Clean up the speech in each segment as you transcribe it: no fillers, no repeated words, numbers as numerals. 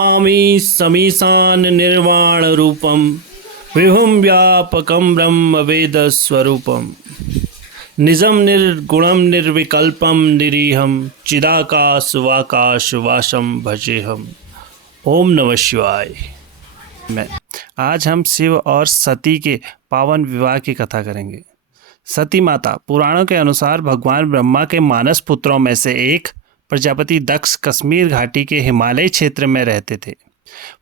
मामि समीशान निर्वाण रूपम विभुम व्यापकम ब्रह्म वेद स्वरूपम निजम निर्गुणम निर्विकल्पम निरीहम चिदाकाश वाकाश वासम भजेहम। ओम नमः शिवाय। मैं आज हम शिव और सती के पावन विवाह की कथा करेंगे। सती माता पुराणों के अनुसार भगवान ब्रह्मा के मानस पुत्रों में से एक प्रजापति दक्ष कश्मीर घाटी के हिमालय क्षेत्र में रहते थे।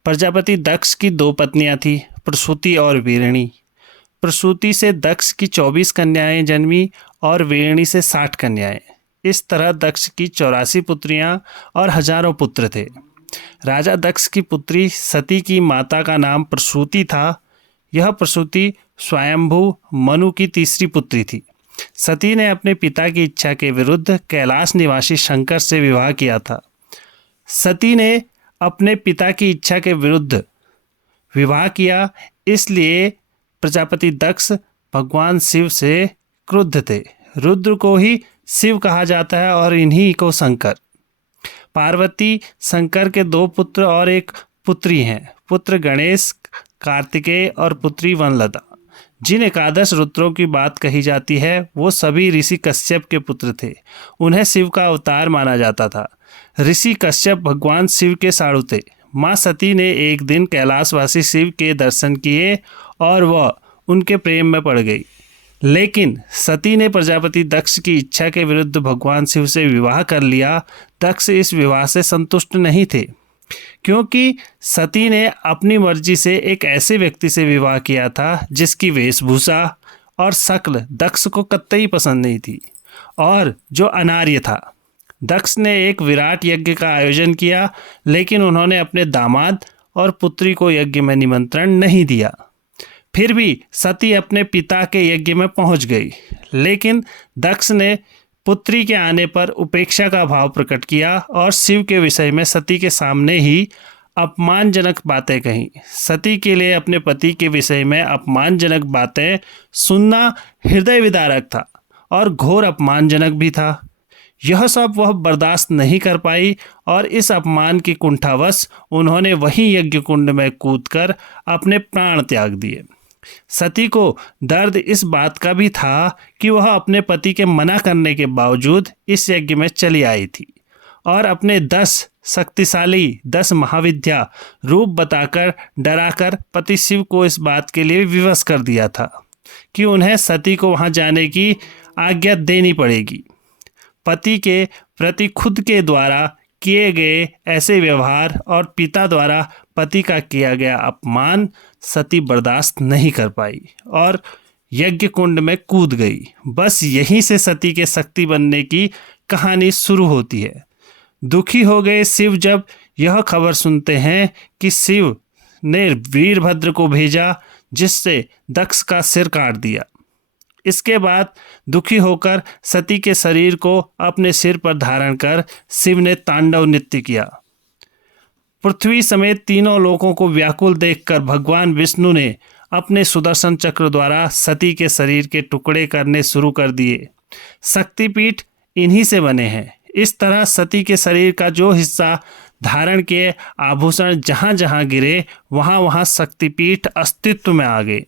प्रजापति दक्ष की दो पत्नियां थीं, प्रसूति और वीरणी। प्रसूति से दक्ष की 24 कन्याएं जन्मी और वीरणी से 60 कन्याएं। इस तरह दक्ष की 84 पुत्रियां और हजारों पुत्र थे। राजा दक्ष की पुत्री सती की माता का नाम प्रसूति था। यह प्रसूति स्वयंभू मनु की तीसरी पुत्री थी। सती ने अपने पिता की इच्छा के विरुद्ध कैलाश निवासी शंकर से विवाह किया था। सती ने अपने पिता की इच्छा के विरुद्ध विवाह किया, इसलिए प्रजापति दक्ष भगवान शिव से क्रुद्ध थे। रुद्र को ही शिव कहा जाता है और इन्हीं को शंकर। पार्वती शंकर के 2 पुत्र और एक पुत्री हैं। पुत्र गणेश, कार्तिकेय और पुत्री वनलता। जिन एकादश रुद्रों की बात कही जाती है वो सभी ऋषि कश्यप के पुत्र थे। उन्हें शिव का अवतार माना जाता था। ऋषि कश्यप भगवान शिव के साड़ू थे। माँ सती ने एक दिन कैलाशवासी शिव के दर्शन किए और वह उनके प्रेम में पड़ गई। लेकिन सती ने प्रजापति दक्ष की इच्छा के विरुद्ध भगवान शिव से विवाह कर लिया। दक्ष इस विवाह से संतुष्ट नहीं थे, क्योंकि सती ने अपनी मर्जी से एक ऐसे व्यक्ति से विवाह किया था जिसकी वेशभूषा और शक्ल दक्ष को कतई पसंद नहीं थी और जो अनार्य था। दक्ष ने एक विराट यज्ञ का आयोजन किया, लेकिन उन्होंने अपने दामाद और पुत्री को यज्ञ में निमंत्रण नहीं दिया। फिर भी सती अपने पिता के यज्ञ में पहुंच गई, लेकिन दक्ष ने पुत्री के आने पर उपेक्षा का भाव प्रकट किया और शिव के विषय में सती के सामने ही अपमानजनक बातें कहीं। सती के लिए अपने पति के विषय में अपमानजनक बातें सुनना हृदय विदारक था और घोर अपमानजनक भी था। यह सब वह बर्दाश्त नहीं कर पाई और इस अपमान की कुंठावश उन्होंने वहीं यज्ञ कुंड में कूदकर अपने प्राण त्याग दिए। सती को दर्द इस बात का भी था कि वह अपने पति के मना करने के बावजूद इस यज्ञ में चली आई थी और अपने 10 शक्तिशाली 10 महाविद्या रूप बताकर डराकर पति शिव को इस बात के लिए विवश कर दिया था कि उन्हें सती को वहां जाने की आज्ञा देनी पड़ेगी। पति के प्रति खुद के द्वारा किए गए ऐसे व्यवहार और पिता द्वारा पति का किया गया अपमान सती बर्दाश्त नहीं कर पाई और यज्ञ कुंड में कूद गई। बस यहीं से सती के शक्ति बनने की कहानी शुरू होती है। दुखी हो गए शिव जब यह खबर सुनते हैं कि शिव ने वीरभद्र को भेजा, जिससे दक्ष का सिर काट दिया। इसके बाद दुखी होकर सती के शरीर को अपने सिर पर धारण कर शिव ने तांडव नृत्य किया। पृथ्वी समेत तीनों लोकों को व्याकुल देखकर भगवान विष्णु ने अपने सुदर्शन चक्र द्वारा सती के शरीर के टुकड़े करने शुरू कर दिए। शक्तिपीठ इन्हीं से बने हैं। इस तरह सती के शरीर का जो हिस्सा धारण किए आभूषण जहाँ जहाँ गिरे वहाँ वहाँ शक्तिपीठ अस्तित्व में आ गए।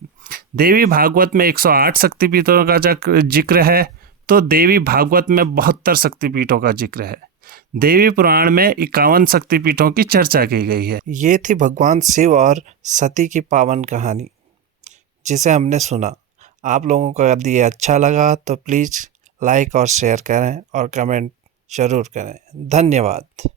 देवी भागवत में 108 शक्तिपीठों का जिक्र है, तो देवी भागवत में 72 शक्तिपीठों का जिक्र है। देवी पुराण में 51 शक्तिपीठों की चर्चा की गई है। ये थी भगवान शिव और सती की पावन कहानी, जिसे हमने सुना। आप लोगों को यदि ये अच्छा लगा तो प्लीज़ लाइक और शेयर करें और कमेंट ज़रूर करें। धन्यवाद।